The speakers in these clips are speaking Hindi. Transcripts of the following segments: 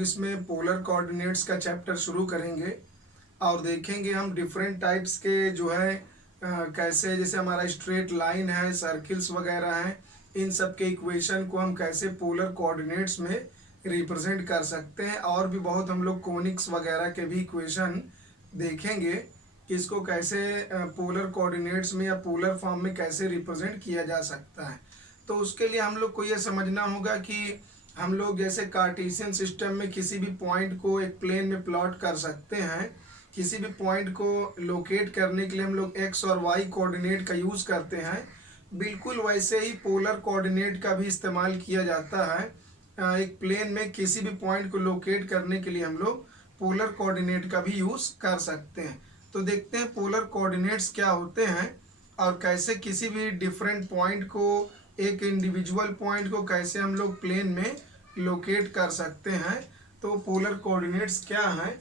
लोग इसमें पोलर कोऑर्डिनेट्स का चैप्टर शुरू करेंगे और देखेंगे हम डिफरेंट टाइप्स के जो है कैसे, जैसे हमारा स्ट्रेट लाइन है, सर्किल्स वगैरह हैं, इन सब के इक्वेशन को हम कैसे पोलर कोऑर्डिनेट्स में रिप्रेजेंट कर सकते हैं। और भी बहुत हम लोग कोनिक्स वगैरह के भी इक्वेशन देखेंगे कि इसको कैसे पोलर कोऑर्डिनेट्स में या पोलर फॉर्म में कैसे रिप्रेजेंट किया जा सकता है। तो उसके लिए हम लोग को ये समझना होगा कि हम लोग जैसे कार्टेशियन सिस्टम में किसी भी पॉइंट को एक प्लेन में प्लॉट कर सकते हैं, किसी भी पॉइंट को लोकेट करने के लिए हम लोग एक्स और वाई कोऑर्डिनेट का यूज़ करते हैं, बिल्कुल वैसे ही पोलर कोऑर्डिनेट का भी इस्तेमाल किया जाता है। एक प्लेन में किसी भी पॉइंट को लोकेट करने के लिए हम लोग पोलर कोऑर्डिनेट का भी यूज़ कर सकते हैं। तो देखते हैं पोलर कोऑर्डिनेट्स क्या होते हैं और कैसे किसी भी डिफरेंट पॉइंट को, एक इंडिविजुअल पॉइंट को कैसे हम लोग प्लेन में लोकेट कर सकते हैं। तो पोलर कोऑर्डिनेट्स क्या हैं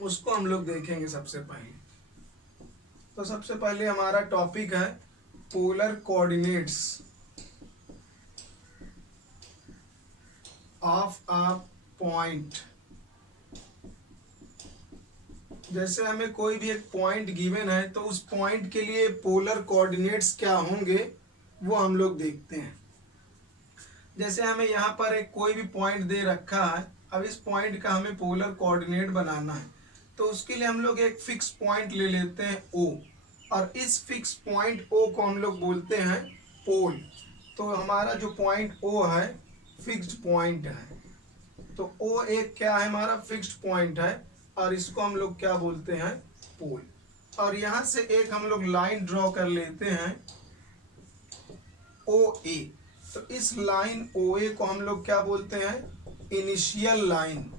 उसको हम लोग देखेंगे सबसे पहले। तो सबसे पहले हमारा टॉपिक है polar coordinates of a point. जैसे हमें कोई भी एक पॉइंट गिवन है तो उस पॉइंट के लिए पोलर कोऑर्डिनेट्स क्या होंगे वो हम लोग देखते हैं। जैसे हमें यहाँ पर एक कोई भी पॉइंट दे रखा है, अब इस पॉइंट का हमें पोलर कोऑर्डिनेट बनाना है, तो उसके लिए हम लोग एक फिक्स पॉइंट ले लेते हैं O, और इस फिक्स पॉइंट O को हम लोग बोलते हैं पोल। तो हमारा जो पॉइंट O है फिक्स्ड पॉइंट है, तो O एक क्या है, हमारा फिक्स्ड पॉइंट है और इसको हम लोग क्या बोलते हैं, पोल। और यहाँ से एक हम लोग लाइन ड्रॉ कर लेते हैं OA। तो इस लाइन OA को हम लोग क्या बोलते हैं, इनिशियल लाइन।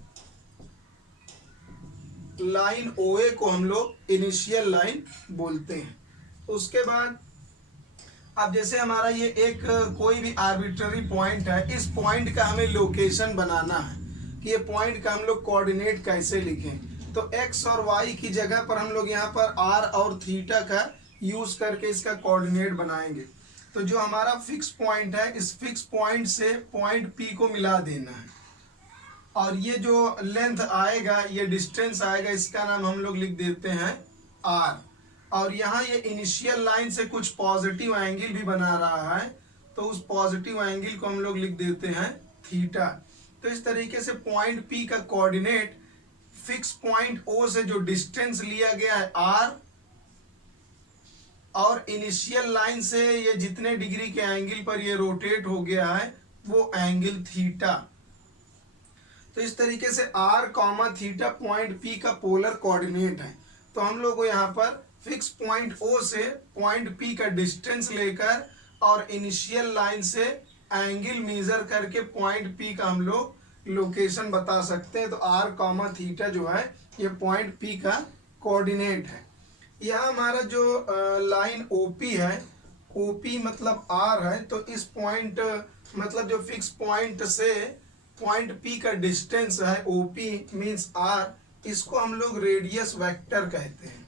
लाइन OA को हम लोग इनिशियल लाइन बोलते हैं। उसके बाद अब जैसे हमारा ये एक कोई भी आर्बिट्ररी पॉइंट है, इस पॉइंट का हमें लोकेशन बनाना है कि ये पॉइंट का हम लोग कोऑर्डिनेट कैसे लिखें। तो x और y की जगह पर हम लोग यहाँ पर r और थीटा का यूज करके इसका कोऑर्डिनेट बनाएंगे। तो जो हमारा फिक्स पॉइंट है, इस फिक्स पॉइंट से पॉइंट P को मिला देना है, और ये जो लेंथ आएगा, ये डिस्टेंस आएगा, इसका नाम हम लोग लिख देते हैं r। और यहाँ ये इनिशियल लाइन से कुछ पॉजिटिव एंगल भी बना रहा है, तो उस पॉजिटिव एंगल को हम लोग लिख देते हैं थीटा। तो इस तरीके से पॉइंट P का कोऑर्डिनेट फिक्स पॉइंट O से जो डिस्टेंस लिया गया है r, और इनिशियल लाइन से ये जितने डिग्री के एंगल पर ये रोटेट हो गया है वो एंगल थीटा। तो इस तरीके से r comma theta point P का पोलर कोऑर्डिनेट है। तो हम लोग को यहाँ पर फिक्स पॉइंट O से पॉइंट P का डिस्टेंस लेकर और इनिशियल लाइन से एंगल मेजर करके पॉइंट P का हम लोग लोकेशन बता सकते हैं। तो r कॉमा थीटा जो है ये पॉइंट P का कोऑर्डिनेट है। यहाँ हमारा जो लाइन OP है, OP मतलब r है, तो इस पॉइंट मतलब जो फिक्स पॉइंट से पॉइंट P का डिस्टेंस है OP मीन्स r, इसको हम लोग रेडियस वेक्टर कहते हैं।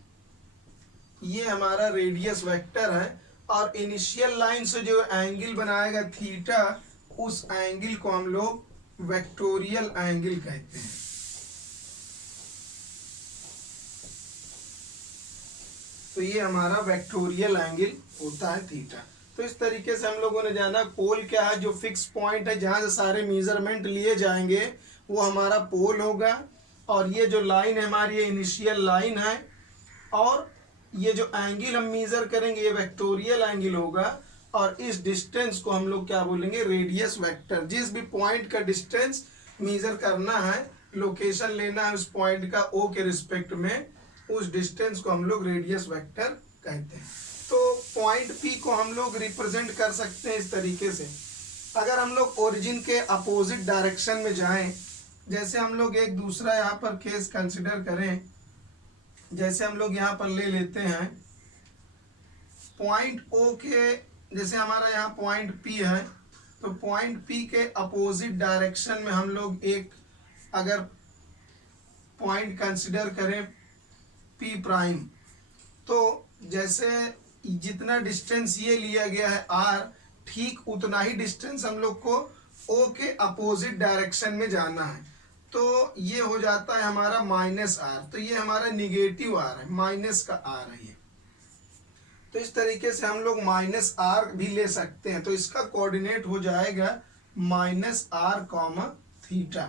ये हमारा रेडियस वेक्टर है, और इनिशियल लाइन से जो एंगल बनाएगा थीटा, उस एंगल को हम लोग वेक्टोरियल एंगल कहते हैं। तो ये हमारा वेक्टोरियल एंगल होता है थीटा। तो इस तरीके से हम लोगों ने जाना पोल क्या है, जो फिक्स पॉइंट है जहाँ से सारे मेजरमेंट लिए जाएंगे वो हमारा पोल होगा। और ये जो लाइन है हमारी, ये इनिशियल लाइन है, और ये जो एंगल हम मेजर करेंगे ये वेक्टोरियल एंगल होगा। और इस डिस्टेंस को हम लोग क्या बोलेंगे, रेडियस वेक्टर। जिस भी पॉइंट का डिस्टेंस मेजर करना है, लोकेशन लेना है उस पॉइंट का O के रिस्पेक्ट में, उस डिस्टेंस को हम लोग रेडियस वेक्टर कहते हैं। तो पॉइंट P को हम लोग रिप्रेजेंट कर सकते हैं इस तरीके से। अगर हम लोग ओरिजिन के अपोजिट डायरेक्शन में जाएं, जैसे हम लोग एक दूसरा यहाँ पर केस कंसिडर करें, जैसे हम लोग यहाँ पर ले लेते हैं पॉइंट O के, जैसे हमारा यहाँ पॉइंट P है, तो पॉइंट P के अपोजिट डायरेक्शन में हम लोग एक अगर पॉइंट कंसिडर करें P प्राइम, तो जैसे जितना डिस्टेंस ये लिया गया है r, ठीक उतना ही डिस्टेंस हम लोग को O के अपोजिट डायरेक्शन में जाना है। तो ये हो जाता है हमारा माइनस आर, तो ये हमारा निगेटिव आर है, माइनस का आर है ये। तो इस तरीके से हम लोग माइनस आर भी ले सकते हैं, तो इसका कोऑर्डिनेट हो जाएगा माइनस आर कॉमा थीटा।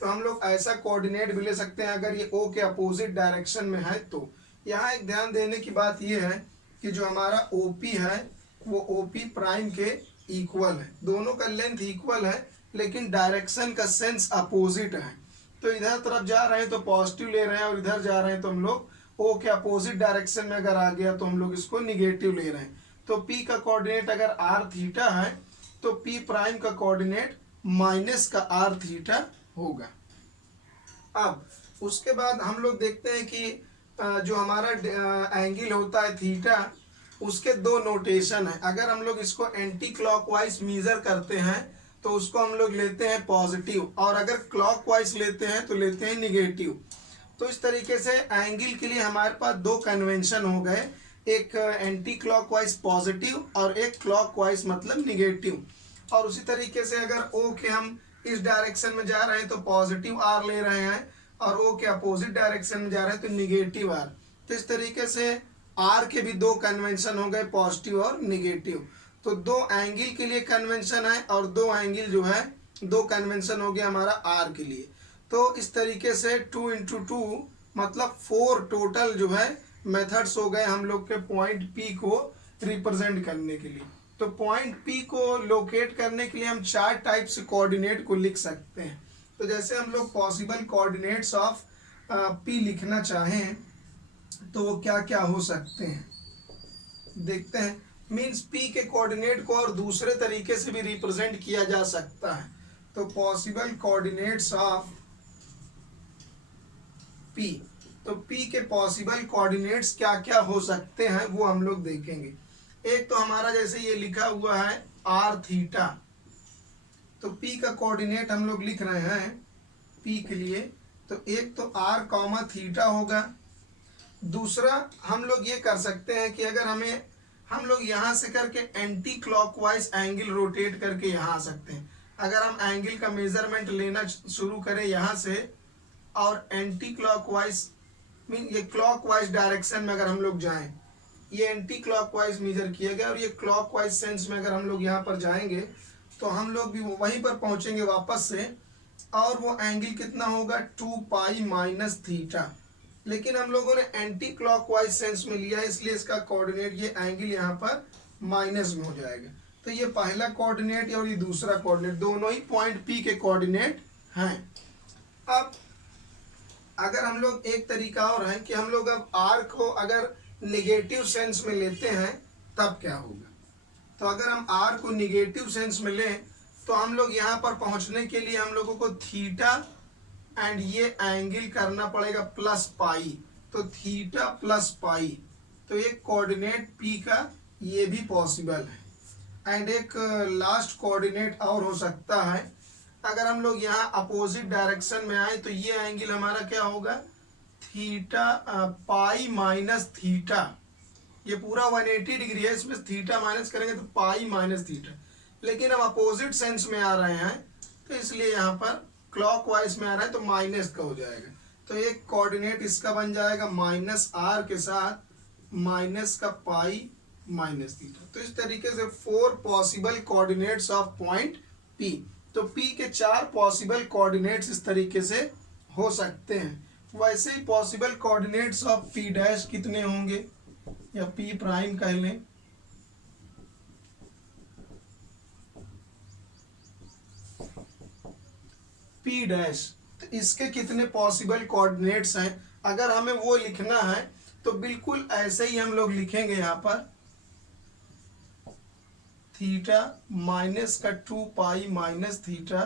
तो हम लोग ऐसा कोऑर्डिनेट भी ले सकते हैं अगर ये ओ के अपोजिट डायरेक्शन में है। तो यहाँ एक ध्यान देने की बात ये है कि जो हमारा ओपी है वो ओपी प्राइम के इक्वल है, दोनों का लेंथ इक्वल है लेकिन डायरेक्शन का सेंस अपोजिट है। तो इधर तरफ जा रहे हैं तो पॉजिटिव ले रहे हैं और इधर जा रहे हैं तो हम लोग ओ के अपोजिट डायरेक्शन में अगर आ गया तो हम लोग इसको निगेटिव ले रहे हैं। तो पी का कोऑर्डिनेट अगर आर थीटा है तो पी प्राइम का कोऑर्डिनेट माइनस का आर थीटा होगा। अब उसके बाद हम लोग देखते हैं कि जो हमारा एंगल होता है थीटा, उसके दो नोटेशन है। अगर हम लोग इसको एंटी क्लॉकवाइज मेजर करते हैं तो उसको हम लोग लेते हैं पॉजिटिव, और अगर क्लॉकवाइज लेते हैं तो लेते हैं निगेटिव। तो इस तरीके से एंगल के लिए हमारे पास दो कन्वेंशन हो गए, एक एंटी क्लॉकवाइज पॉजिटिव और एक क्लॉकवाइज मतलब निगेटिव। और उसी तरीके से अगर ओ के हम इस डायरेक्शन में जा रहे हैं तो पॉजिटिव आर ले रहे हैं और ओ के अपोजिट डायरेक्शन में जा रहे हैं तो निगेटिव आर। तो इस तरीके से आर के भी दो कन्वेंशन हो गए, पॉजिटिव और निगेटिव। तो दो एंगल के लिए कन्वेंशन है और दो एंगल जो है दो कन्वेंशन हो गया हमारा आर के लिए। तो इस तरीके से 2 × 2 मतलब 4 टोटल जो है मेथड्स हो गए हम लोग के पॉइंट पी को रिप्रेजेंट करने के लिए। तो पॉइंट पी को लोकेट करने के लिए हम 4 टाइप से कोऑर्डिनेट को लिख सकते हैं। तो जैसे हम लोग पॉसिबल कोऑर्डिनेट्स ऑफ पी लिखना चाहें तो वो क्या क्या हो सकते हैं देखते हैं। मीन्स पी के कोऑर्डिनेट को और दूसरे तरीके से भी रिप्रेजेंट किया जा सकता है। तो पॉसिबल कोऑर्डिनेट्स ऑफ पी, तो पी के पॉसिबल कोऑर्डिनेट्स क्या क्या हो सकते हैं वो हम लोग देखेंगे। एक तो हमारा जैसे ये लिखा हुआ है आर थीटा, तो पी का कोऑर्डिनेट हम लोग लिख रहे हैं पी के लिए, तो एक तो आर कॉमा थीटा होगा। दूसरा हम लोग ये कर सकते हैं कि अगर हम लोग यहाँ से करके एंटी क्लॉकवाइज एंगल रोटेट करके यहाँ आ सकते हैं। अगर हम एंगल का मेजरमेंट लेना शुरू करें यहाँ से और एंटी क्लॉकवाइज मीन ये क्लॉकवाइज डायरेक्शन में अगर हम लोग जाएं, ये एंटी क्लॉकवाइज मेजर किया गया और ये क्लॉकवाइज सेंस में अगर हम लोग यहाँ पर जाएंगे तो हम लोग भी वहीं पर पहुंचेंगे वापस से, और वो एंगल कितना होगा 2 पाई माइनस थीटा। लेकिन हम लोगों ने एंटी क्लॉकवाइज सेंस में लिया है इसलिए इसका कोऑर्डिनेट ये एंगल यहाँ पर माइनस में हो जाएगा। तो ये पहला कोऑर्डिनेट और ये दूसरा कोऑर्डिनेट दोनों ही पॉइंट पी के कोऑर्डिनेट हैं। अब अगर हम लोग एक तरीका और है कि हम लोग अब आर को अगर निगेटिव सेंस में लेते हैं तब क्या होगा। तो अगर हम आर को निगेटिव सेंस में लें तो हम लोग यहाँ पर पहुँचने के लिए हम लोगों को थीटा एंड ये एंगल करना पड़ेगा प्लस पाई, तो थीटा प्लस पाई। तो एक कोऑर्डिनेट पी का ये भी पॉसिबल है। एंड एक लास्ट कोऑर्डिनेट और हो सकता है, अगर हम लोग यहाँ अपोजिट डायरेक्शन में आए तो ये एंगल हमारा क्या होगा थीटा पाई माइनस थीटा। ये पूरा 180 डिग्री है, इसमें थीटा माइनस करेंगे तो पाई माइनस थीटा। लेकिन हम अपोजिट सेंस में आ रहे हैं तो इसलिए यहाँ पर क्लॉकवाइज में आ रहा है तो माइनस का हो जाएगा। तो एक कोऑर्डिनेट इसका बन जाएगा माइनस आर के साथ माइनस का पाई माइनस थीटा। तो इस तरीके से 4 possible coordinates of point P. तो पी के 4 पॉसिबल कोऑर्डिनेट्स इस तरीके से हो सकते हैं। वैसे ही possible coordinates of P dash कितने होंगे या पी प्राइम कह लें, पी डैश, तो इसके कितने पॉसिबल कोऑर्डिनेट्स हैं। अगर हमें वो लिखना है तो बिल्कुल ऐसे ही हम लोग लिखेंगे यहाँ पर थीटा माइनस का 2 पाई माइनस थीटा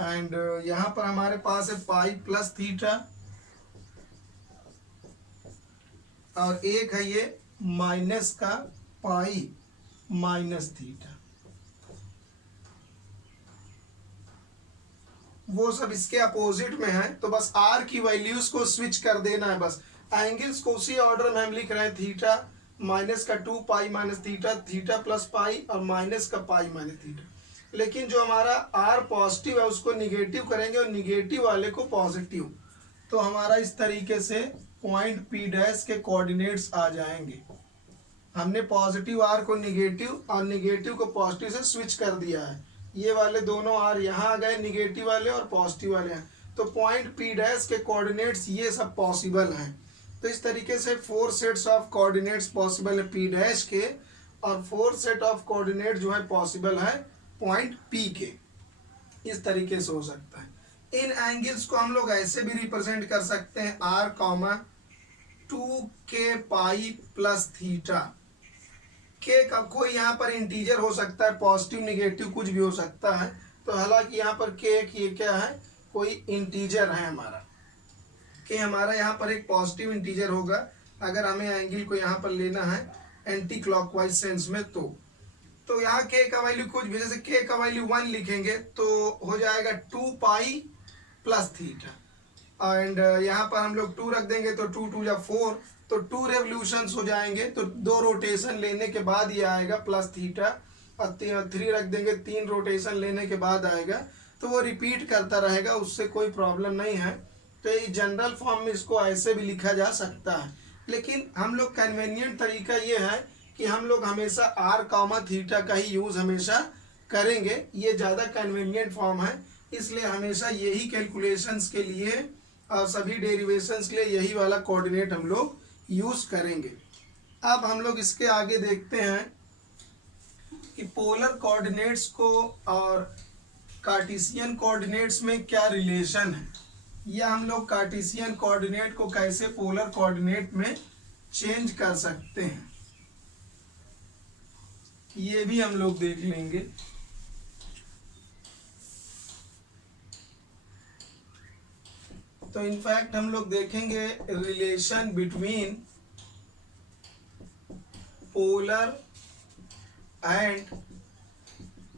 एंड यहाँ पर हमारे पास है पाई प्लस थीटा और एक है ये माइनस का पाई माइनस थीटा। वो सब इसके अपोजिट में है, तो बस आर की वैल्यूज को स्विच कर देना है। बस एंगल्स को उसी ऑर्डर में हम लिख रहे हैं, थीटा माइनस का 2 pi minus theta, theta plus pi और माइनस का पाई माइनस थीटा। लेकिन जो हमारा आर पॉजिटिव है उसको निगेटिव करेंगे और निगेटिव वाले को पॉजिटिव। तो हमारा इस तरीके से पॉइंट पी डैश के कोऑर्डिनेट्स आ जाएंगे। हमने पॉजिटिव आर को निगेटिव और निगेटिव को पॉजिटिव से स्विच कर दिया है। ये वाले दोनों आर यहाँ आ गए, निगेटिव वाले और पॉजिटिव वाले हैं। तो पॉइंट पी डैश के कोऑर्डिनेट्स ये सब पॉसिबल हैं। तो इस तरीके से 4 सेट्स ऑफ कोऑर्डिनेट्स पॉसिबल है पी डैश के, और 4 सेट ऑफ कोऑर्डिनेट जो है पॉसिबल है पॉइंट पी के। इस तरीके से हो सकता है। इन एंगल्स को हम लोग ऐसे भी रिप्रेजेंट कर सकते हैं R comma 2k pi plus theta. के का कोई यहाँ पर इंटीजर हो सकता है, पॉजिटिव निगेटिव कुछ भी हो सकता है। तो हालांकि यहाँ पर के ये क्या है, कोई इंटीजर है हमारा, कि हमारा यहाँ पर एक पॉजिटिव इंटीजर होगा अगर हमें एंगल को यहाँ पर लेना है एंटी क्लॉकवाइज सेंस में। तो यहाँ के का वैल्यू कुछ भी, जैसे के का वैल्यू 1 लिखेंगे तो हो जाएगा 2 पाई प्लस थीटा, एंड यहाँ पर हम लोग 2 रख देंगे तो 2 2 या 4, तो 2 रेवोल्यूशंस हो जाएंगे। तो 2 रोटेशन लेने के बाद ये आएगा प्लस थीटा, और 3 रख देंगे, 3 रोटेशन लेने के बाद आएगा। तो वो रिपीट करता रहेगा, उससे कोई प्रॉब्लम नहीं है। तो ये जनरल फॉर्म में इसको ऐसे भी लिखा जा सकता है, लेकिन हम लोग कन्वीनियंट तरीका ये है कि हम लोग हमेशा आर कॉमा थीटा का ही यूज़ हमेशा करेंगे। ये ज़्यादा कन्वीनियंट फॉर्म है, इसलिए हमेशा यही कैलकुलेशंस के लिए और सभी डेरिवेशंस के लिए यही वाला कोऑर्डिनेट हम लोग यूज़ करेंगे। अब हम लोग इसके आगे देखते हैं कि पोलर कोऑर्डिनेट्स को और कार्टेशियन कोऑर्डिनेट्स में क्या रिलेशन है, या हम लोग कार्टेशियन कोऑर्डिनेट को कैसे पोलर कोऑर्डिनेट में चेंज कर सकते हैं, ये भी हम लोग देख लेंगे। तो इनफैक्ट हम लोग देखेंगे relation between polar and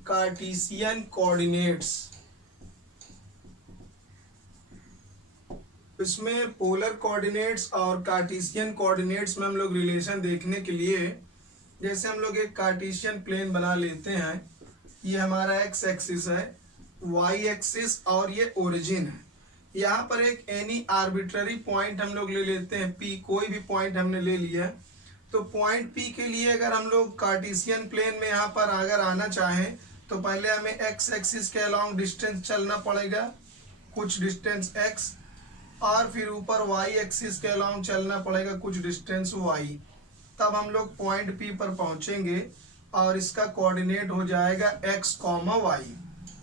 Cartesian coordinates. इसमें पोलर कोऑर्डिनेट्स और कार्टेशियन कोऑर्डिनेट्स में हम लोग रिलेशन देखने के लिए, जैसे हम लोग एक कार्टेशियन प्लेन बना लेते हैं, ये हमारा एक्स एक्सिस है, वाई एक्सिस और ये ओरिजिन है। यहाँ पर एक एनी आर्बिट्ररी पॉइंट हम लोग ले लेते हैं पी, कोई भी पॉइंट हमने ले लिया। तो पॉइंट पी के लिए अगर हम लोग कार्टेशियन प्लेन में यहाँ पर अगर आना चाहें तो पहले हमें एक्स एक्सिस के अलॉन्ग डिस्टेंस चलना पड़ेगा, कुछ डिस्टेंस एक्स, और फिर ऊपर वाई एक्सिस के अलॉन्ग चलना पड़ेगा कुछ डिस्टेंस वाई। तब हम लोग पॉइंट पी पर पहुंचेंगे और इसका कोऑर्डिनेट हो जाएगा एक्स कॉमा वाई।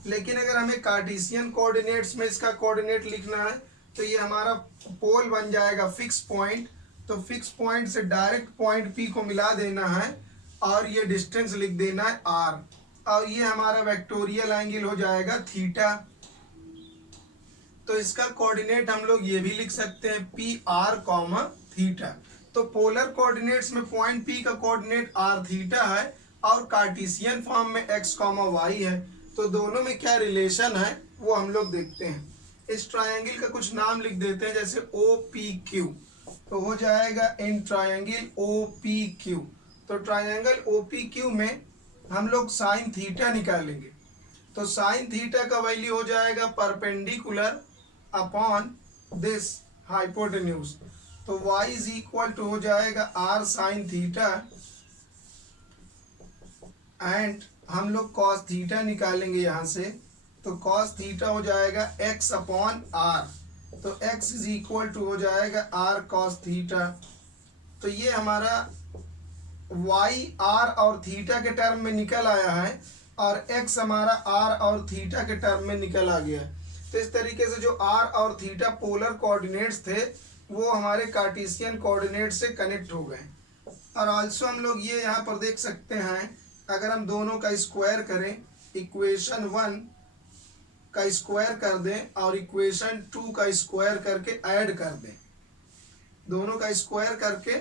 लेकिन अगर हमें कार्टेशियन कोऑर्डिनेट्स में इसका कोऑर्डिनेट लिखना है तो ये हमारा पोल बन जाएगा फिक्स पॉइंट। तो फिक्स पॉइंट से डायरेक्ट पॉइंट पी को मिला देना है और ये डिस्टेंस लिख देना है आर, और ये हमारा वेक्टोरियल एंगल हो जाएगा थीटा। तो इसका कोऑर्डिनेट हम लोग ये भी लिख सकते हैं पी आर कॉमा थीटा। तो पोलर कोऑर्डिनेट्स में पॉइंट पी का कोऑर्डिनेट आर थीटा है और कार्टेशियन फॉर्म में एक्स कॉमा वाई है। तो दोनों में क्या रिलेशन है वो हम लोग देखते हैं। इस ट्रायंगल का कुछ नाम लिख देते हैं, जैसे ओ पी क्यू, तो हो जाएगा in triangle O P Q. तो ट्रायंगल ओ पी क्यू में हम लोग साइन थीटा निकालेंगे। तो साइन थीटा का वैल्यू हो जाएगा परपेंडिकुलर अपॉन दिस हाइपोटेन्यूज। तो y इज इक्वल टू हो जाएगा r साइन थीटा, एंड हम लोग cos थीटा निकालेंगे यहाँ से। तो cos थीटा हो जाएगा x अपॉन r, तो x इज इक्वल टू हो जाएगा r cos थीटा। तो ये हमारा y r और थीटा के टर्म में निकल आया है और x हमारा r और थीटा के टर्म में निकल आ गया। तो इस तरीके से जो r और थीटा पोलर कोऑर्डिनेट्स थे वो हमारे कार्टेशियन कोऑर्डिनेट से कनेक्ट हो गए। और आल्सो हम लोग ये यहाँ पर देख सकते हैं, अगर हम दोनों का स्क्वायर करें, इक्वेशन 1 का स्क्वायर कर दें और इक्वेशन 2 का स्क्वायर करके ऐड कर दें, दोनों का स्क्वायर करके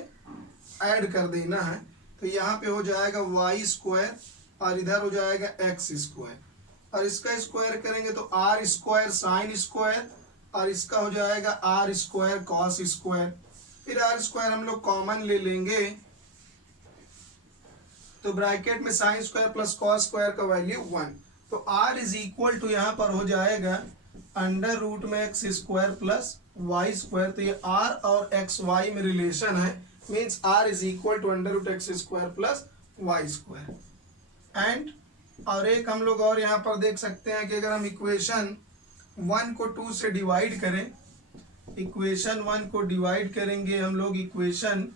ऐड कर देना है। तो यहाँ पे हो जाएगा वाई स्क्वायर और इधर हो जाएगा एक्स स्क्वायर, और इसका स्क्वायर करेंगे तो आर स्क्वायर साइन स्क्वायर, और इसका हो जाएगा आर स्क्वायर कॉस स्क्वायर। फिर आर स्क्वायर हम लोग कॉमन ले लेंगे, तो ब्रैकेट में sine square plus cos square का वैल्यू 1। तो r इज इक्वल टू यहाँ पर हो जाएगा अंडर रूट में X square plus Y square. तो ये r और एक्स वाई में रिलेशन है, means r is equal to under root X square plus Y square. And और एक हम लोग और यहाँ पर देख सकते हैं कि अगर हम इक्वेशन 1 को 2 से डिवाइड करें, इक्वेशन 1 को डिवाइड करेंगे हम लोग इक्वेशन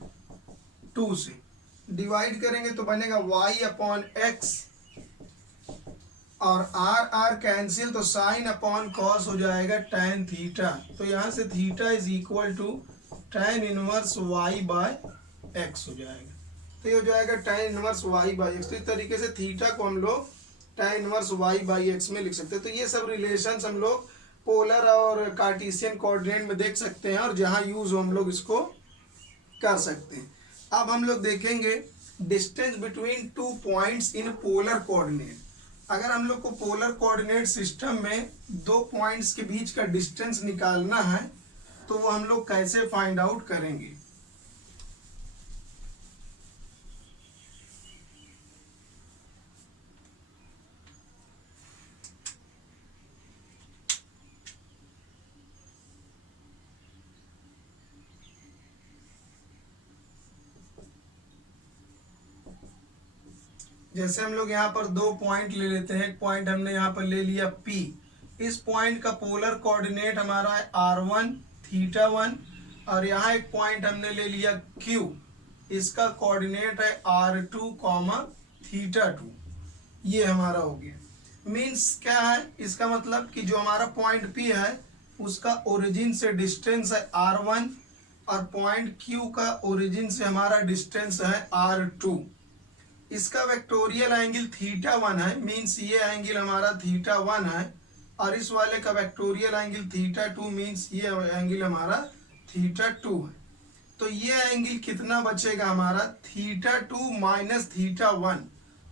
2 से डिवाइड करेंगे तो बनेगा y अपॉन एक्स और r कैंसिल, तो साइन अपॉन कॉस हो जाएगा tan थीटा। तो यहाँ से theta is equal to tan inverse y by X हो जाएगा। तो ये हो जाएगा tan inverse y by X. तो इस तरीके से थीटा को हम लोग tan inverse y by X में लिख सकते हैं। तो ये सब रिलेशंस हम लोग पोलर और कार्टेशियन कोऑर्डिनेट में देख सकते हैं, और जहाँ यूज हो हम लोग इसको कर सकते हैं। अब हम लोग देखेंगे distance between two points in polar coordinate. अगर हम लोग को पोलर कोऑर्डिनेट सिस्टम में दो पॉइंट्स के बीच का डिस्टेंस निकालना है तो वो हम लोग कैसे फाइंड आउट करेंगे। जैसे हम लोग यहाँ पर दो पॉइंट ले लेते हैं। एक पॉइंट हमने यहाँ पर ले लिया P। इस पॉइंट का पोलर कोऑर्डिनेट हमारा है r1 थीटा 1, और यहाँ एक पॉइंट हमने ले लिया Q। इसका कोऑर्डिनेट है r2 कॉमा थीटा 2। ये हमारा हो गया। मीन्स क्या है, इसका मतलब कि जो हमारा पॉइंट P है उसका ओरिजिन से डिस्टेंस है r1 और पॉइंट Q का ओरिजिन से हमारा डिस्टेंस है r2। इसका वेक्टोरियल एंगल थीटा 1 है, मीन्स ये एंगल हमारा थीटा 1 है, और इस वाले का वेक्टोरियल एंगल थीटा 2, मीन्स ये एंगल हमारा थीटा 2 है। तो ये एंगल कितना बचेगा हमारा थीटा 2 माइनस थीटा 1।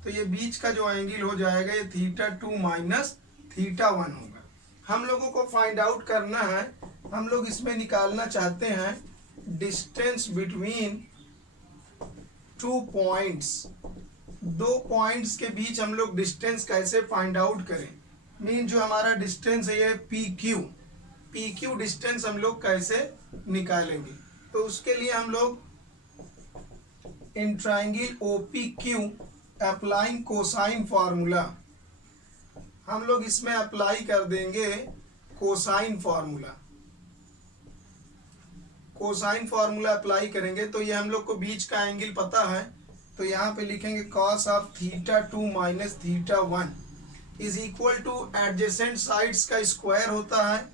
तो ये बीच का जो एंगल हो जाएगा ये थीटा 2 माइनस थीटा 1 होगा। हम लोगों को फाइंड आउट करना है, हम लोग इसमें निकालना चाहते हैं डिस्टेंस बिटवीन टू पॉइंट्स। दो पॉइंट्स के बीच हम लोग डिस्टेंस कैसे फाइंड आउट करें। मीन जो हमारा डिस्टेंस है ये PQ डिस्टेंस हम लोग कैसे निकालेंगे। तो उसके लिए हम लोग in triangle OPQ applying cosine formula, हम लोग इसमें अप्लाई कर देंगे cosine formula. Cosine formula apply करेंगे तो ये हम लोग को बीच का एंगल पता है, तो यहाँ पे लिखेंगे cos of theta 2 minus theta 1 is equal two adjacent sides का स्क्वायर होता है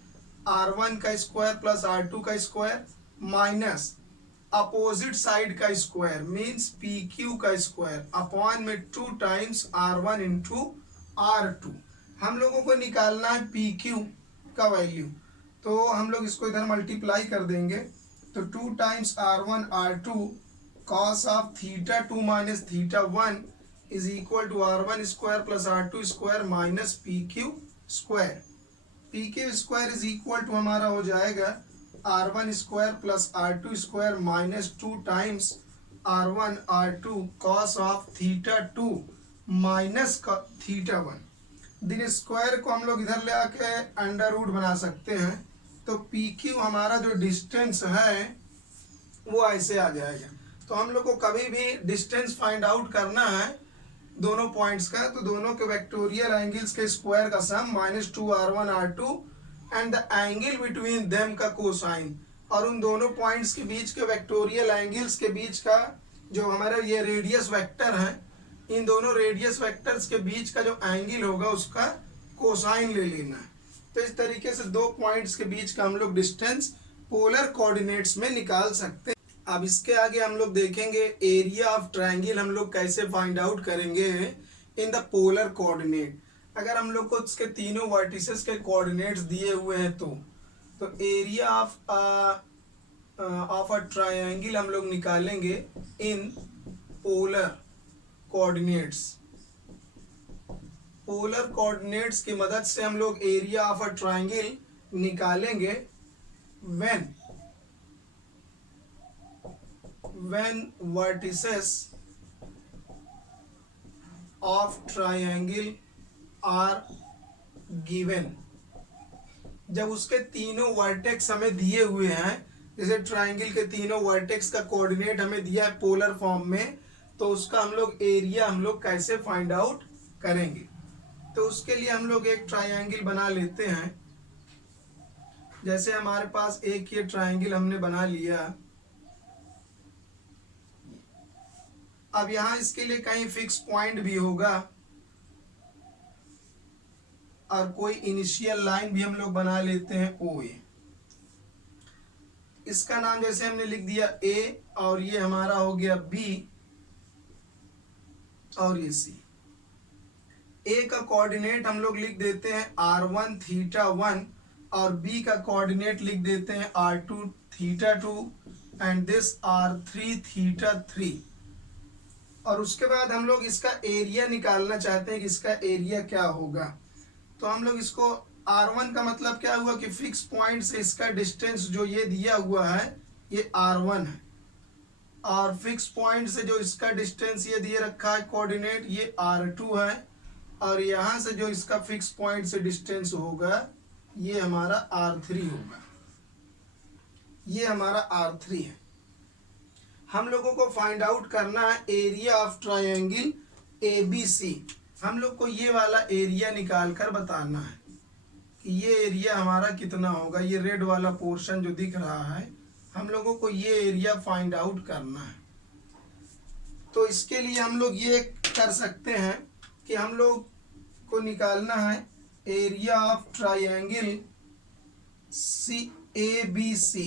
r1 का स्क्वायर प्लस r2 का स्क्वायर माइनस अपोजिट साइड का स्क्वायर, मीन्स PQ का स्क्वायर अपॉन में 2 टाइम्स r1 इंटू r2। हम लोगों को निकालना है PQ का वैल्यू, तो हम लोग इसको इधर मल्टीप्लाई कर देंगे। तो 2 times r1 r2 cos of theta 2 minus theta 1 is equal to r1 square plus r2 square minus PQ square. PQ square is equal to हमारा हो जाएगा r1 square plus r2 square minus 2 times r1 r2 cos of theta 2 minus theta 1। दिन स्क्वायर को हम लोग इधर ले आके अंडर रूट बना सकते हैं। तो PQ हमारा जो डिस्टेंस है वो ऐसे आ जाएगा। तो हम लोग को कभी भी डिस्टेंस फाइंड आउट करना है दोनों पॉइंट्स का, तो दोनों के वेक्टोरियल एंगल्स के स्क्वायर का sum minus 2r1 r2 and the angle between them का कोसाइन, और उन दोनों पॉइंट्स के बीच के वेक्टोरियल एंगल्स के बीच का जो हमारा ये रेडियस वेक्टर है, इन दोनों रेडियस वेक्टर्स के बीच का जो एंगल होगा उसका कोसाइन ले लेना है। तो इस तरीके से दो पॉइंट्स के बीच का हम लोग डिस्टेंस पोलर कोऑर्डिनेट्स में निकाल सकते हैं। अब इसके आगे हम लोग देखेंगे एरिया ऑफ ट्रायंगल हम लोग कैसे फाइंड आउट करेंगे इन द पोलर कोऑर्डिनेट। अगर हम लोग को इसके तीनों वर्टिसेस के कोऑर्डिनेट्स दिए हुए हैं तो एरिया ऑफ अ ट्रायंगल हम लोग निकालेंगे in polar coordinates. Polar coordinates की मदद से हम लोग एरिया ऑफ अ ट्रायंगल निकालेंगे when vertices of triangle are given, जब उसके तीनों वर्टेक्स हमें दिए हुए हैं, जैसे ट्राइंगल के तीनों वर्टेक्स का कोऑर्डिनेट हमें दिया है पोलर फॉर्म में, तो उसका हम लोग एरिया हम लोग कैसे फाइंड आउट करेंगे। तो उसके लिए हम लोग एक ट्राइंगल बना लेते हैं। जैसे हमारे पास एक ये ट्राइंगल हमने बना लिया, अब यहाँ इसके लिए कहीं फिक्स पॉइंट भी होगा और कोई इनिशियल लाइन भी हम लोग बना लेते हैं ओ ए। इसका नाम जैसे हमने लिख दिया ए, और ये हमारा हो गया बी और ये सी। ए का कोऑर्डिनेट हम लोग लिख देते हैं r1 थीटा 1 और बी का कोऑर्डिनेट लिख देते हैं r2 theta 2 and this r3 theta 3। और उसके बाद हम लोग इसका एरिया निकालना चाहते हैं कि इसका एरिया क्या होगा। तो हम लोग इसको r1 का मतलब क्या हुआ कि फिक्स पॉइंट से इसका डिस्टेंस जो ये दिया हुआ है ये r1 है, और फिक्स पॉइंट से जो इसका डिस्टेंस ये दिए रखा है कोऑर्डिनेट ये r2 है, और यहाँ से जो इसका फिक्स पॉइंट से डिस्टेंस होगा ये हमारा r3 होगा, ये हमारा r3 है। हम लोगों को फाइंड आउट करना है एरिया ऑफ ट्रायंगल ABC। हम लोग को ये वाला एरिया निकाल कर बताना है कि ये एरिया हमारा कितना होगा। ये रेड वाला पोर्शन जो दिख रहा है, हम लोगों को ये एरिया फाइंड आउट करना है। तो इसके लिए हम लोग ये कर सकते हैं कि हम लोग को निकालना है एरिया ऑफ ट्रायंगल ABC।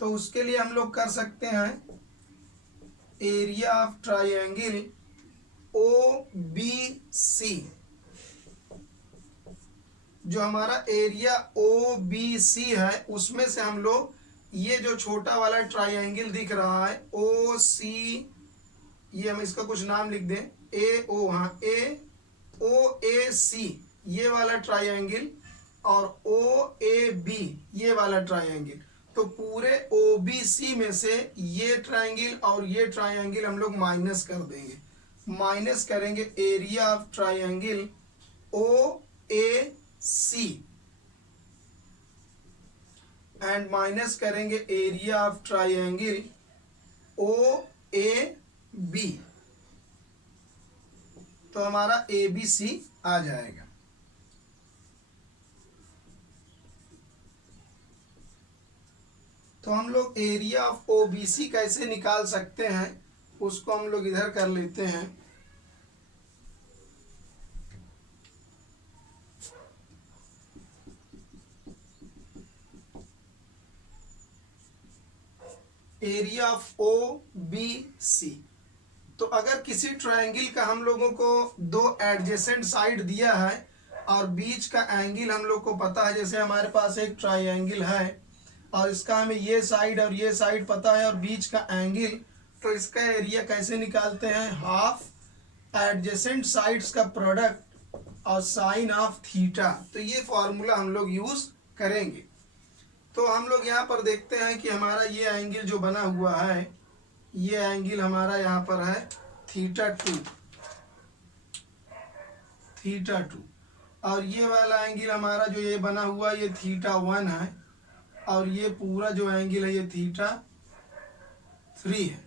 तो उसके लिए हम लोग कर सकते हैं एरिया ऑफ ट्रायंगल OBC। जो हमारा एरिया OBC है उसमें से हम लोग ये जो छोटा वाला ट्रायंगल दिख रहा है OC, ये हम इसका कुछ नाम लिख दें AO, हाँ OAC ये वाला ट्रायंगल और OAB ये वाला ट्रायंगल, तो पूरे OBC में से ये ट्रायंगल और ये ट्रायंगल हम लोग माइनस कर देंगे। माइनस करेंगे area of triangle OAC and minus करेंगे एरिया ऑफ ट्रायंगल OAB, तो हमारा ABC आ जाएगा। तो हम लोग एरिया ऑफ OBC कैसे निकाल सकते हैं उसको हम लोग इधर कर लेते हैं। एरिया ऑफ OBC, तो अगर किसी ट्रायंगल का हम लोगों को दो एडजेसेंट साइड दिया है और बीच का एंगल हम लोग को पता है, जैसे हमारे पास एक ट्रायंगल है और इसका हमें ये साइड और ये साइड पता है और बीच का एंगल, तो इसका एरिया कैसे निकालते हैं, हाफ एडजेसेंट साइड्स का प्रोडक्ट और साइन ऑफ थीटा। तो ये फॉर्मूला हम लोग यूज करेंगे। तो हम लोग यहाँ पर देखते हैं कि हमारा ये एंगल जो बना हुआ है, ये एंगल हमारा यहाँ पर है थीटा 2, और ये वाला एंगल हमारा जो ये बना हुआ ये थीटा 1 है, और ये पूरा जो एंगल है ये थीटा 3 है।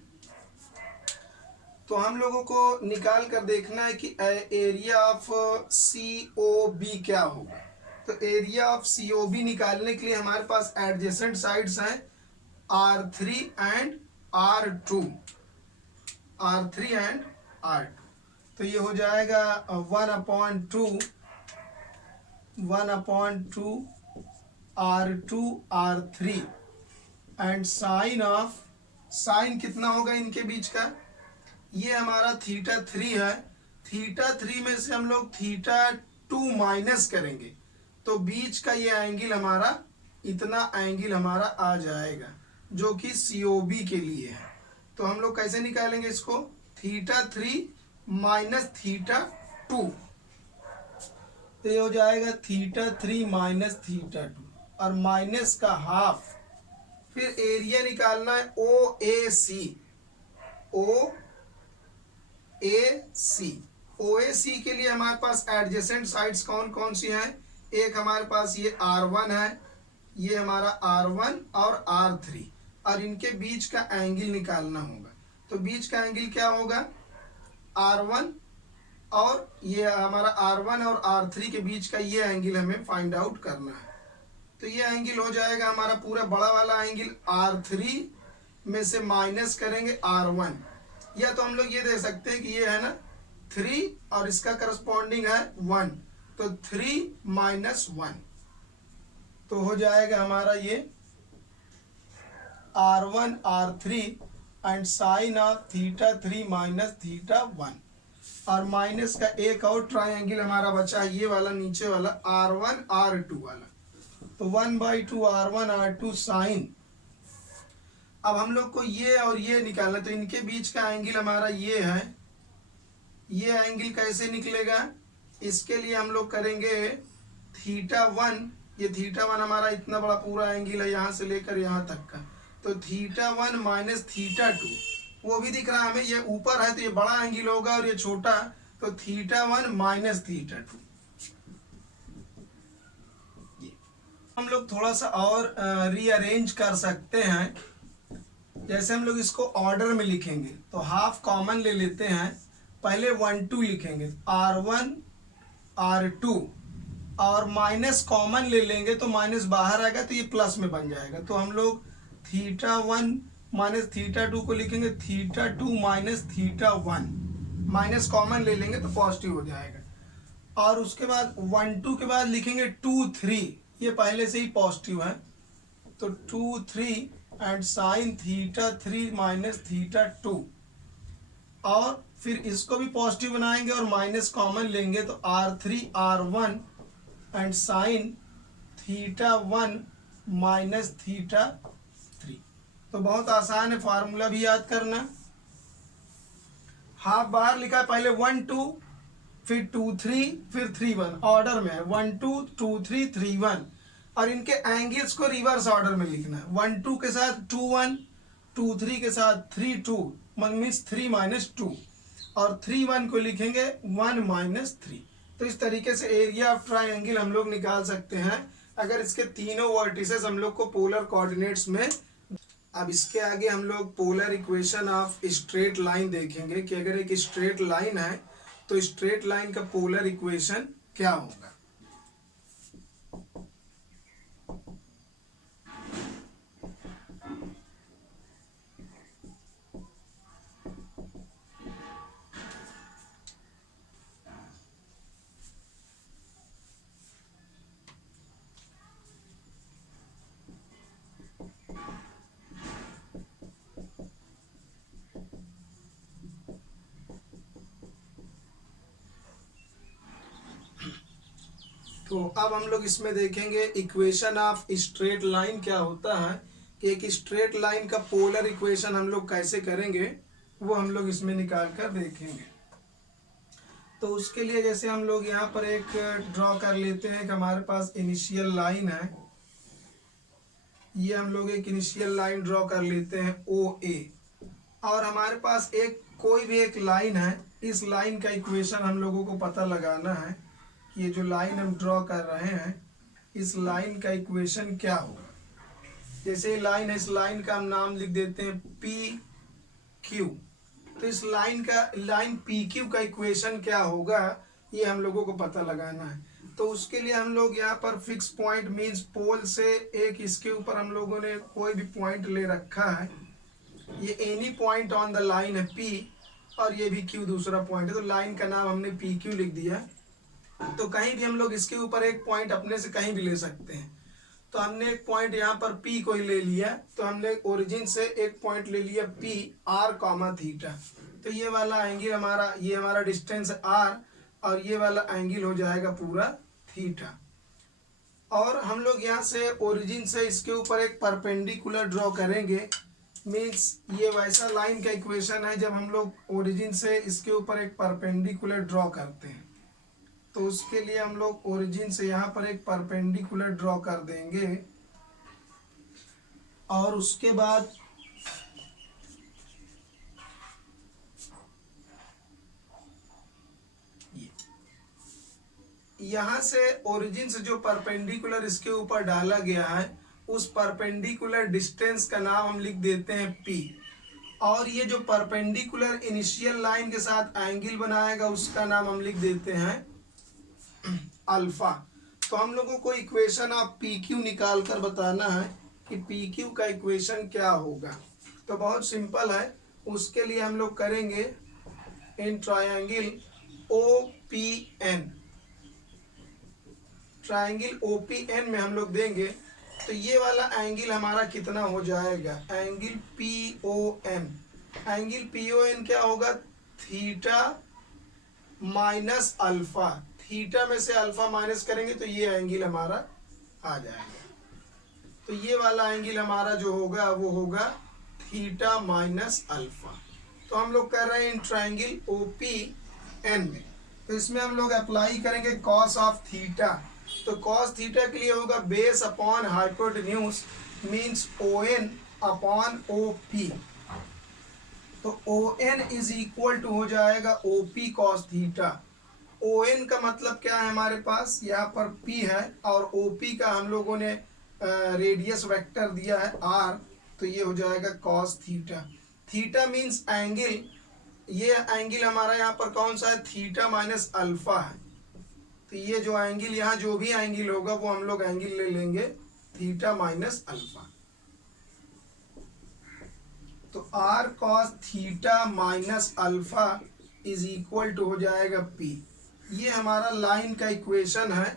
तो हम लोगों को निकाल कर देखना है कि एरिया ऑफ COB क्या होगा। तो एरिया ऑफ COB निकालने के लिए हमारे पास एडजेसेंट साइड्स हैं R3 एंड R2, तो ये हो जाएगा 1/2 R2 R3 एंड साइन कितना होगा इनके बीच का, ये हमारा थीटा 3 है। थीटा 3 में से हम लोग थीटा 2 माइनस करेंगे तो बीच का ये एंगल हमारा इतना एंगल हमारा आ जाएगा जो कि COB के लिए है। तो हम लोग कैसे निकालेंगे इसको, थीटा 3 माइनस थीटा 2, तो ये हो जाएगा थीटा 3 माइनस थीटा 2 और माइनस का हाफ। फिर एरिया निकालना है OAC OAC के लिए हमारे पास एडजेसेंट साइड्स कौन कौन सी हैं? एक हमारे पास ये R1 है, ये हमारा R1 और R3, और इनके बीच का एंगल निकालना होगा। तो बीच का एंगल क्या होगा? R1 और ये हमारा R1 और R3 के बीच का ये एंगल हमें फाइंड आउट करना है। तो ये एंगल हो जाएगा हमारा पूरा बड़ा वाला एंगल R3 में से माइनस करेंगे R1, या तो हम लोग ये दे सकते हैं कि ये है ना 3 और इसका करस्पॉन्डिंग है 1, तो 3 माइनस 1, तो हो जाएगा हमारा ये R1 R3 and sine of theta 3 minus theta 1, और माइनस का एक और ट्राइंगल हमारा बचा है, ये वाला नीचे वाला R1 R2 वाला, तो 1/2 R1 R2 साइन। अब हम लोग को ये और ये निकालना, तो इनके बीच का एंगल हमारा ये है, ये एंगल कैसे निकलेगा? इसके लिए हम लोग करेंगे थीटा 1, ये थीटा 1 हमारा इतना बड़ा पूरा एंगल है यहाँ से लेकर यहाँ तक का, तो थीटा 1 माइनस थीटा 2, वो भी दिख रहा है हमें, ये ऊपर है तो ये बड़ा एंगल होगा और ये छोटा, तो थीटा 1 माइनस थीटा 2। हम लोग थोड़ा सा और रीअरेंज कर सकते हैं, जैसे हम लोग इसको ऑर्डर में लिखेंगे तो हाफ कॉमन ले लेते हैं, पहले 1 2 लिखेंगे R1 R2, और माइनस कॉमन ले लेंगे तो माइनस बाहर आएगा तो ये प्लस में बन जाएगा, तो हम लोग थीटा 1 माइनस थीटा 2 को लिखेंगे theta 2 minus theta 1, minus common ले लेंगे तो पॉजिटिव हो जाएगा, और उसके बाद 1 2 के बाद लिखेंगे 2 3, ये पहले से ही पॉजिटिव है, तो 2 3 and sine theta 3 minus theta 2, और फिर इसको भी पॉजिटिव बनाएंगे और माइनस कॉमन लेंगे तो R3 R1 and sine theta 1 minus theta 3। तो बहुत आसान है, फार्मूला भी याद करना। हाफ बाहर लिखा है, पहले 1 2 फिर 2 3 फिर 3 1, ऑर्डर में है 1 2 2 3 3 1, और इनके एंगल्स को रिवर्स ऑर्डर में लिखना है, 1 2 के साथ 2 1, 2 3 के साथ 3 2 मीन्स 3 माइनस 2, और 3 1 को लिखेंगे 1 माइनस 3। तो इस तरीके से एरिया ऑफ ट्राइंगल हम लोग निकाल सकते हैं अगर इसके तीनों वर्टिसेस हम लोग को पोलर कोऑर्डिनेट्स में। अब इसके आगे हम लोग polar equation of straight line देखेंगे कि अगर एक स्ट्रेट लाइन है तो स्ट्रेट लाइन का पोलर इक्वेशन क्या होगा। तो अब हम लोग इसमें देखेंगे इक्वेशन ऑफ स्ट्रेट लाइन क्या होता है, कि एक स्ट्रेट लाइन का पोलर इक्वेशन हम लोग कैसे करेंगे वो हम लोग इसमें निकाल कर देखेंगे। तो उसके लिए जैसे हम लोग यहाँ पर एक ड्रॉ कर लेते हैं कि हमारे पास इनिशियल लाइन है, ये हम लोग एक इनिशियल लाइन ड्रॉ कर लेते हैं OA, और हमारे पास एक कोई भी एक लाइन है, इस लाइन का इक्वेशन हम लोगों को पता लगाना है कि ये जो लाइन हम ड्रॉ कर रहे हैं इस लाइन का इक्वेशन क्या होगा। जैसे लाइन है, इस लाइन का हम नाम लिख देते हैं PQ, तो इस लाइन PQ का इक्वेशन क्या होगा ये हम लोगों को पता लगाना है। तो उसके लिए हम लोग यहाँ पर फिक्स पॉइंट मीन्स पोल से एक इसके ऊपर हम लोगों ने कोई भी पॉइंट ले रखा है, ये any point on the line है P, और ये भी Q दूसरा पॉइंट है, तो लाइन का नाम हमने PQ लिख दिया। तो कहीं भी हम लोग इसके ऊपर एक पॉइंट अपने से कहीं भी ले सकते हैं, तो हमने एक पॉइंट यहाँ पर P को ही ले लिया, तो हमने ओरिजिन से एक पॉइंट ले लिया P R कॉमा थीटा, तो ये वाला एंगल हमारा, ये हमारा डिस्टेंस R, और ये वाला एंगल हो जाएगा पूरा थीटा। और हम लोग यहाँ से ओरिजिन से इसके ऊपर एक परपेंडिकुलर ड्रॉ करेंगे, मीन्स ये वैसा लाइन का इक्वेशन है जब हम लोग ओरिजिन से इसके ऊपर एक परपेंडिकुलर ड्रॉ करते हैं। तो उसके लिए हम लोग ओरिजिन से यहाँ पर एक परपेंडिकुलर ड्रॉ कर देंगे, और उसके बाद यहाँ से ओरिजिन से जो परपेंडिकुलर इसके ऊपर डाला गया है उस परपेंडिकुलर डिस्टेंस का नाम हम लिख देते हैं P। और ये जो परपेंडिकुलर इनिशियल लाइन के साथ एंगल बनाएगा उसका नाम हम लिख देते हैं अल्फा। तो हम लोगों को इक्वेशन ऑफ PQ निकाल कर बताना है कि PQ का इक्वेशन क्या होगा। तो बहुत सिंपल है, उसके लिए हम लोग करेंगे in triangle OPN, triangle OPN में हम लोग देंगे तो ये वाला एंगल हमारा कितना हो जाएगा, एंगल PON। एंगल PON क्या होगा, थीटा माइनस अल्फा। थीटा में से अल्फा माइनस करेंगे तो ये एंगल हमारा आ जाएगा। तो ये वाला एंगल हमारा जो होगा वो होगा थीटा माइनस अल्फा। तो हम लोग कर रहे हैं इन ट्रायंगल OPN में, तो इसमें हम लोग अप्लाई करेंगे कॉस ऑफ थीटा। तो कॉस थीटा के लिए होगा base upon hypotenuse means ON upon OP। तो ON इज इक्वल टू हो जाएगा OP कॉस थीटा। ON का मतलब क्या है, हमारे पास यहाँ पर P है और OP का हम लोगों ने रेडियस वेक्टर दिया है R, तो ये हो जाएगा cos theta. Theta means angle, ये एंगल हमारा यहाँ पर कौन सा है, थीटा माइनस अल्फा है। तो ये जो एंगल यहाँ जो भी एंगल होगा वो हम लोग एंगल ले लेंगे थीटा माइनस अल्फा। तो R cos theta minus alpha is equal to हो जाएगा P। ये हमारा लाइन का इक्वेशन है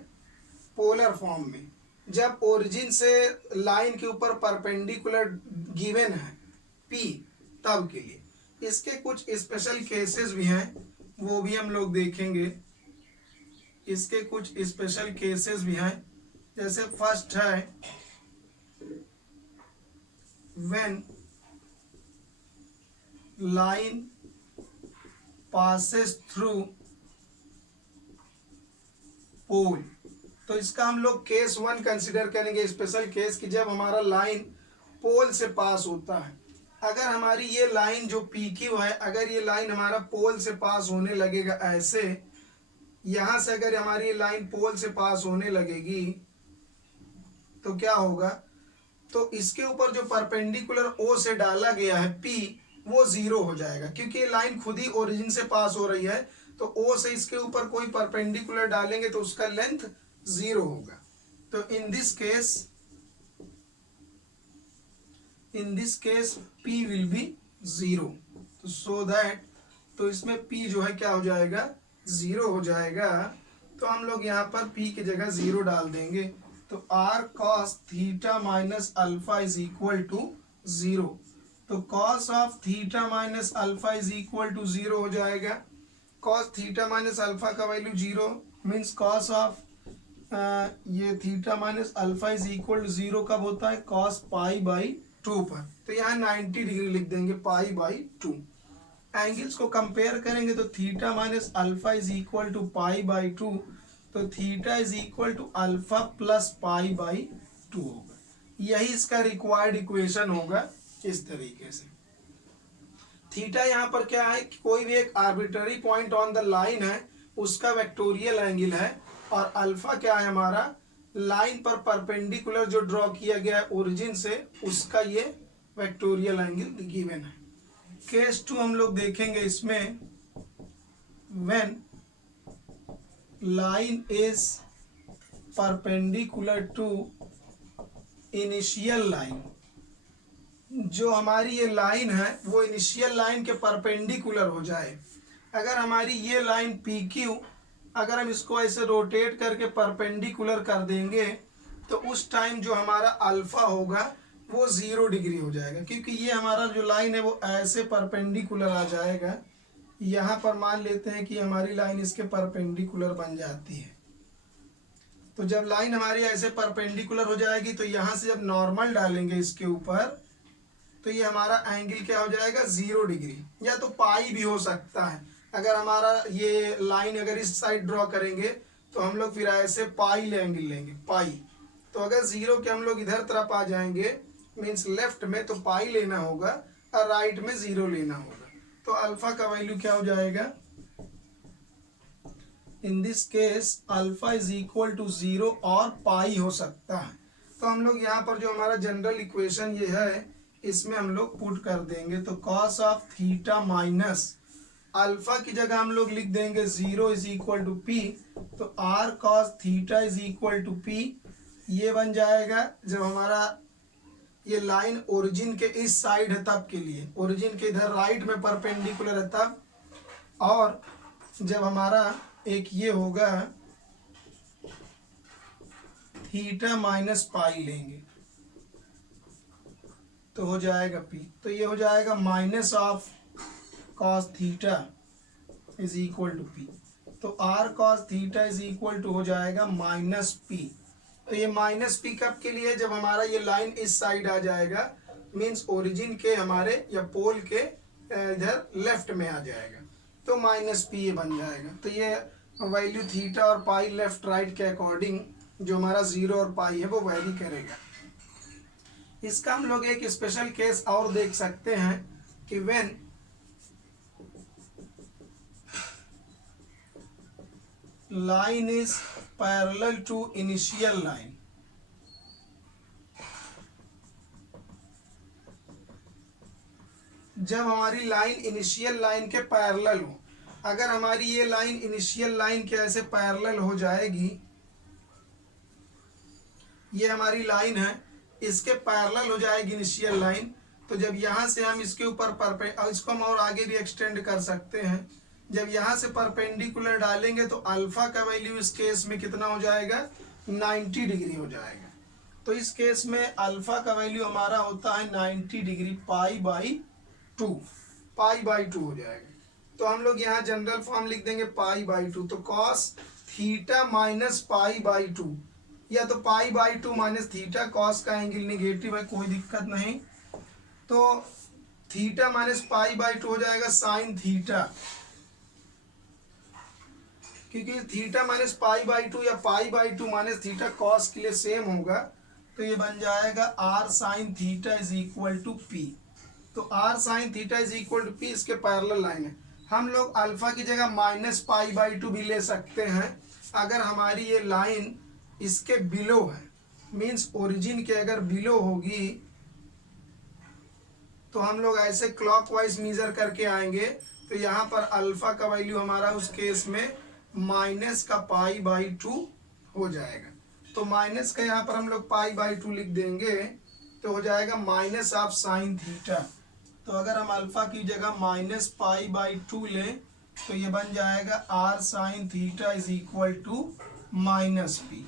पोलर फॉर्म में, जब ओरिजिन से लाइन के ऊपर परपेंडिकुलर गिवन है P तब के लिए। इसके कुछ स्पेशल केसेस भी हैं, वो भी हम लोग देखेंगे। इसके कुछ स्पेशल केसेस भी हैं, जैसे फर्स्ट है व्हेन लाइन पासेस थ्रू पोल। तो इसका हम लोग केस 1 कंसिडर करेंगे, स्पेशल केस, कि जब हमारा लाइन पोल से पास होता है। अगर हमारी ये लाइन जो PQ है, अगर ये लाइन हमारा पोल से पास होने लगेगा ऐसे, यहाँ से अगर हमारी लाइन पोल से पास होने लगेगी तो क्या होगा, तो इसके ऊपर जो परपेंडिकुलर O से डाला गया है P वो 0 हो जाएगा, क्योंकि ये लाइन खुद ही ओरिजिन से पास हो रही है। तो O से इसके ऊपर कोई परपेंडिकुलर डालेंगे तो उसका लेंथ 0 होगा। तो इन this case P will be 0। तो सो दैट, तो इसमें P जो है क्या हो जाएगा, 0 हो जाएगा। तो हम लोग यहाँ पर P की जगह 0 डाल देंगे। तो R cos theta minus alpha is equal to 0। तो cos of theta minus alpha is equal to 0 हो जाएगा। cos थीटा माइनस अल्फा का वैल्यू 0 मीन्स cos ऑफ ये theta minus alpha is equal to 0 कब होता है, cos पाई बाई 2 पर। तो यहाँ 90 डिग्री लिख देंगे पाई बाई 2। एंगल्स को कंपेयर करेंगे तो theta minus alpha is equal to pi by 2, तो theta is equal to alpha plus pi by 2 होगा। यही इसका रिक्वायर्ड इक्वेशन होगा। इस तरीके से थीटा यहाँ पर क्या है, कोई भी एक arbitrary point on the line है उसका वेक्टोरियल एंगल है, और अल्फा क्या है, हमारा लाइन पर परपेंडिकुलर जो ड्रॉ किया गया है ओरिजिन से उसका ये वेक्टोरियल एंगल गिवन है। केस 2 हम लोग देखेंगे इसमें, when line is perpendicular to initial line. जो हमारी ये लाइन है वो इनिशियल लाइन के परपेंडिकुलर हो जाए। अगर हमारी ये लाइन PQ, अगर हम इसको ऐसे रोटेट करके परपेंडिकुलर कर देंगे तो उस टाइम जो हमारा अल्फा होगा वो 0 डिग्री हो जाएगा, क्योंकि ये हमारा जो लाइन है वो ऐसे परपेंडिकुलर आ जाएगा। यहाँ पर मान लेते हैं कि हमारी लाइन इसके परपेंडिकुलर बन जाती है। तो जब लाइन हमारी ऐसे परपेंडिकुलर हो जाएगी तो यहाँ से जब नॉर्मल डालेंगे इसके ऊपर तो ये हमारा एंगल क्या हो जाएगा, 0 डिग्री, या तो पाई भी हो सकता है। अगर हमारा ये लाइन अगर इस साइड ड्रॉ करेंगे तो हम लोग फिर ऐसे पाई एंगल लेंगे, पाई। तो अगर 0 के हम लोग इधर तरफ आ जाएंगे मीन्स लेफ्ट में, तो पाई लेना होगा और राइट में 0 लेना होगा। तो अल्फा का वैल्यू क्या हो जाएगा, in this case alpha is equal to 0 और पाई हो सकता है। तो हम लोग यहाँ पर जो हमारा जनरल इक्वेशन ये है इसमें हम लोग पुट कर देंगे। तो cos of theta minus alpha की जगह हम लोग लिख देंगे 0 इज इक्वल टू पी। तो R cos theta is equal to P ये बन जाएगा जब हमारा ये लाइन ओरिजिन के इस साइड है तब के लिए, ओरिजिन के इधर राइट में परपेंडिकुलर है तब, और जब हमारा एक ये होगा थीटा माइनस पाई लेंगे तो हो जाएगा पी। तो ये हो जाएगा minus of cos theta is equal to P. तो R cos theta is equal to हो जाएगा माइनस पी। तो ये माइनस पी कब के लिए, जब हमारा ये लाइन इस साइड आ जाएगा, मीन्स ओरिजिन के हमारे या पोल के इधर लेफ्ट में आ जाएगा, तो माइनस पी ये बन जाएगा। तो ये वैल्यू थीटा और पाई लेफ्ट राइट के अकॉर्डिंग जो हमारा 0 और पाई है वो वैरी करेगा। इसका हम लोग एक स्पेशल केस और देख सकते हैं कि when line is parallel to initial line, जब हमारी लाइन इनिशियल लाइन के पैरेलल हो, अगर हमारी ये लाइन इनिशियल लाइन के ऐसे पैरेलल हो जाएगी, ये हमारी लाइन है इसके पैरेलल हो जाएगी इनिशियल लाइन, तो जब यहाँ से हम इसके ऊपर इसको हम और आगे भी एक्सटेंड कर सकते हैं, जब यहाँ से परपेंडिकुलर डालेंगे तो अल्फा का वैल्यू इस केस में कितना हो जाएगा 90 डिग्री हो जाएगा। तो इस केस में अल्फा का वैल्यू हमारा होता है 90 डिग्री पाई बाई 2 हो जाएगा। तो हम लोग यहाँ जनरल फॉर्म लिख देंगे पाई बाई 2। तो cos theta minus pi by 2, या तो पाई बाई 2 माइनस थीटा, कॉस का एंगल निगेटिव है कोई दिक्कत नहीं, तो थीटा माइनस पाई बाई 2 हो जाएगा साइन थीटा, क्योंकि थीटा माइनस पाई बाई 2 या pi by 2 minus theta cos के लिए सेम होगा, तो ये बन जाएगा R sine theta is equal to P. तो R sine theta is equal to P इसके पैरेलल लाइन है। हम लोग अल्फा की जगह माइनस पाई बाई 2 भी ले सकते हैं अगर हमारी ये लाइन इसके बिलो है, मीन्स ओरिजिन के अगर बिलो होगी तो हम लोग ऐसे क्लॉकवाइज मेजर करके आएंगे, तो यहाँ पर अल्फा का वैल्यू हमारा उस केस में माइनस का पाई बाई 2 हो जाएगा। तो माइनस का यहाँ पर हम लोग पाई बाई 2 लिख देंगे तो हो जाएगा माइनस ऑफ साइन थीटा। तो अगर हम अल्फा की जगह माइनस पाई बाई 2 लें तो ये बन जाएगा R sine theta is equal to minus P.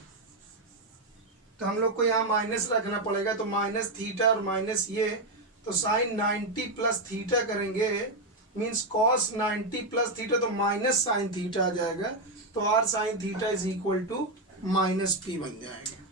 तो हम लोग को यहाँ माइनस रखना पड़ेगा, तो माइनस थीटा और माइनस ये, तो साइन 90 प्लस थीटा करेंगे, मीन्स कॉस 90 प्लस थीटा, तो माइनस साइन थीटा आ जाएगा। तो R sine theta is equal to minus P बन जाएगा।